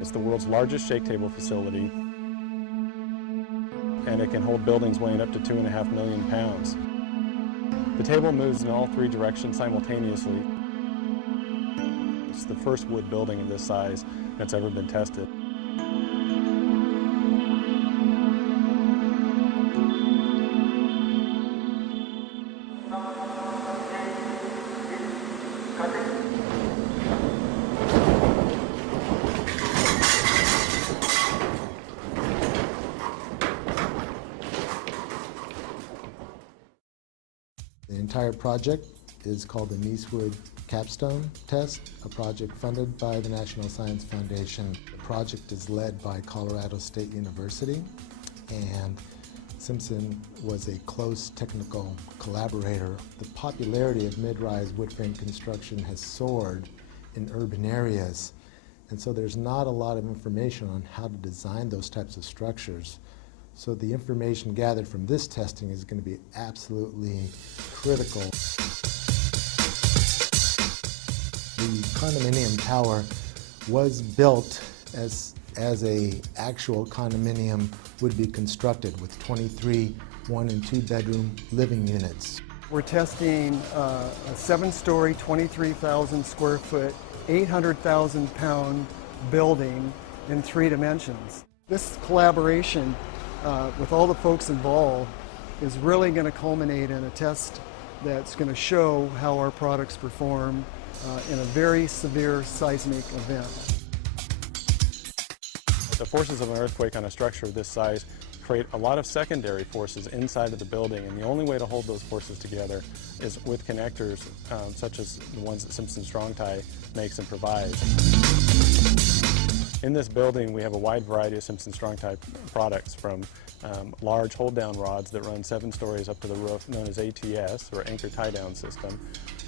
It's the world's largest shake table facility, and it can hold buildings weighing up to 2.5 million pounds. The table moves in all 3 directions simultaneously. It's the first wood building of this size that's ever been tested. The entire project is called the Niecewood Capstone Test, a project funded by the National Science Foundation. The project is led by Colorado State University, and Simpson was a close technical collaborator. The popularity of mid-rise wood frame construction has soared in urban areas, and so there's not a lot of information on how to design those types of structures. So the information gathered from this testing is going to be absolutely critical. The condominium tower was built as a actual condominium would be constructed with 23 1- and 2-bedroom living units. We're testing a 7-story, 23,000 square foot, 800,000 pound building in 3 dimensions. This collaboration with all the folks involved is really going to culminate in a test that's going to show how our products perform in a very severe seismic event. The forces of an earthquake on a structure of this size create a lot of secondary forces inside of the building, and the only way to hold those forces together is with connectors such as the ones that Simpson Strong Tie makes and provides. In this building, we have a wide variety of Simpson Strong Tie products, from large hold-down rods that run 7 stories up to the roof, known as ATS, or Anchor Tie-Down System.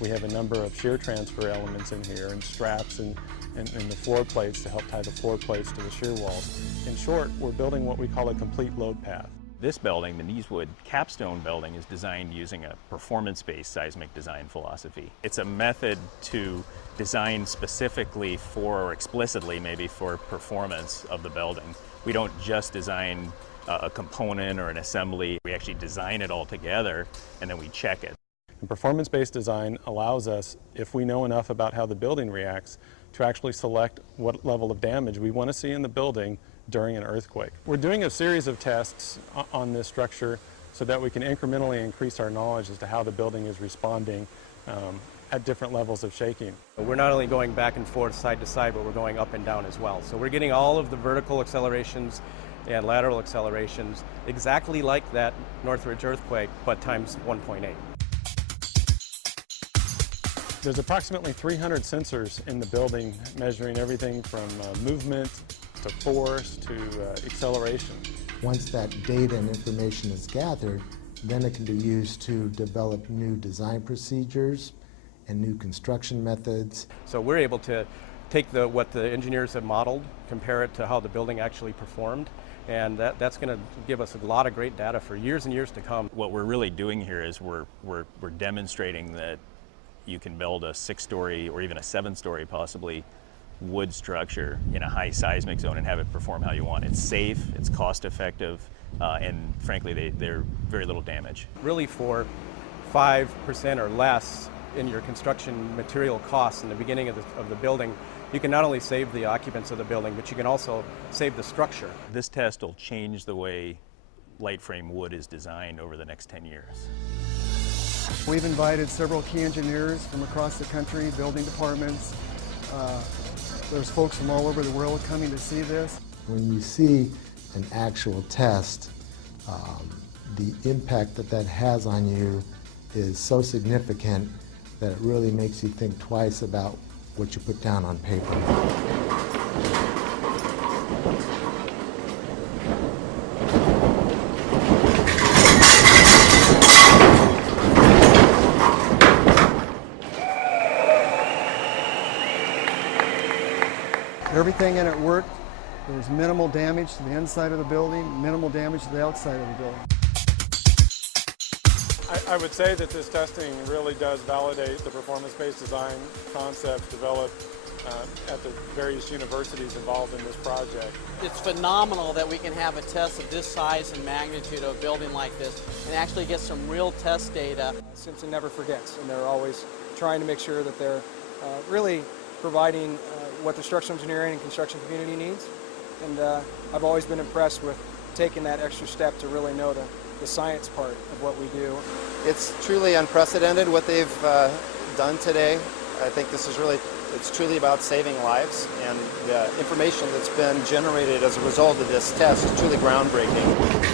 We have a number of shear transfer elements in here, and straps and the floor plates to help tie the floor plates to the shear walls. In short, we're building what we call a complete load path. This building, the Niecewood Capstone building, is designed using a performance-based seismic design philosophy. It's a method to design specifically for, or explicitly maybe, for performance of the building. We don't just design a component or an assembly. We actually design it all together, and then we check it. And performance-based design allows us, if we know enough about how the building reacts, to actually select what level of damage we want to see in the building during an earthquake. We're doing a series of tests on this structure so that we can incrementally increase our knowledge as to how the building is responding at different levels of shaking. We're not only going back and forth, side to side, but we're going up and down as well. So we're getting all of the vertical accelerations and lateral accelerations exactly like that Northridge earthquake, but times 1.8. There's approximately 300 sensors in the building, measuring everything from movement to force to acceleration. Once that data and information is gathered, then it can be used to develop new design procedures and new construction methods. So we're able to take what the engineers have modeled, compare it to how the building actually performed, and that's going to give us a lot of great data for years and years to come. What we're really doing here is we're demonstrating that you can build a 6-story or even a 7-story possibly wood structure in a high seismic zone and have it perform how you want. It's safe, it's cost effective, and frankly they're very little damage. Really, for 5% or less in your construction material costs in the beginning of the building, you can not only save the occupants of the building, but you can also save the structure. This test will change the way light frame wood is designed over the next 10 years. We've invited several key engineers from across the country, building departments. There's folks from all over the world coming to see this. When you see an actual test, the impact that has on you is so significant that it really makes you think twice about what you put down on paper. Everything in it worked. There was minimal damage to the inside of the building, minimal damage to the outside of the building. I would say that this testing really does validate the performance-based design concepts developed at the various universities involved in this project. It's phenomenal that we can have a test of this size and magnitude of a building like this and actually get some real test data. Simpson never forgets, and they're always trying to make sure that they're really providing what the structural engineering and construction community needs. And I've always been impressed with taking that extra step to really know the science part of what we do. It's truly unprecedented what they've done today. I think this is it's truly about saving lives, and the information that's been generated as a result of this test is truly groundbreaking.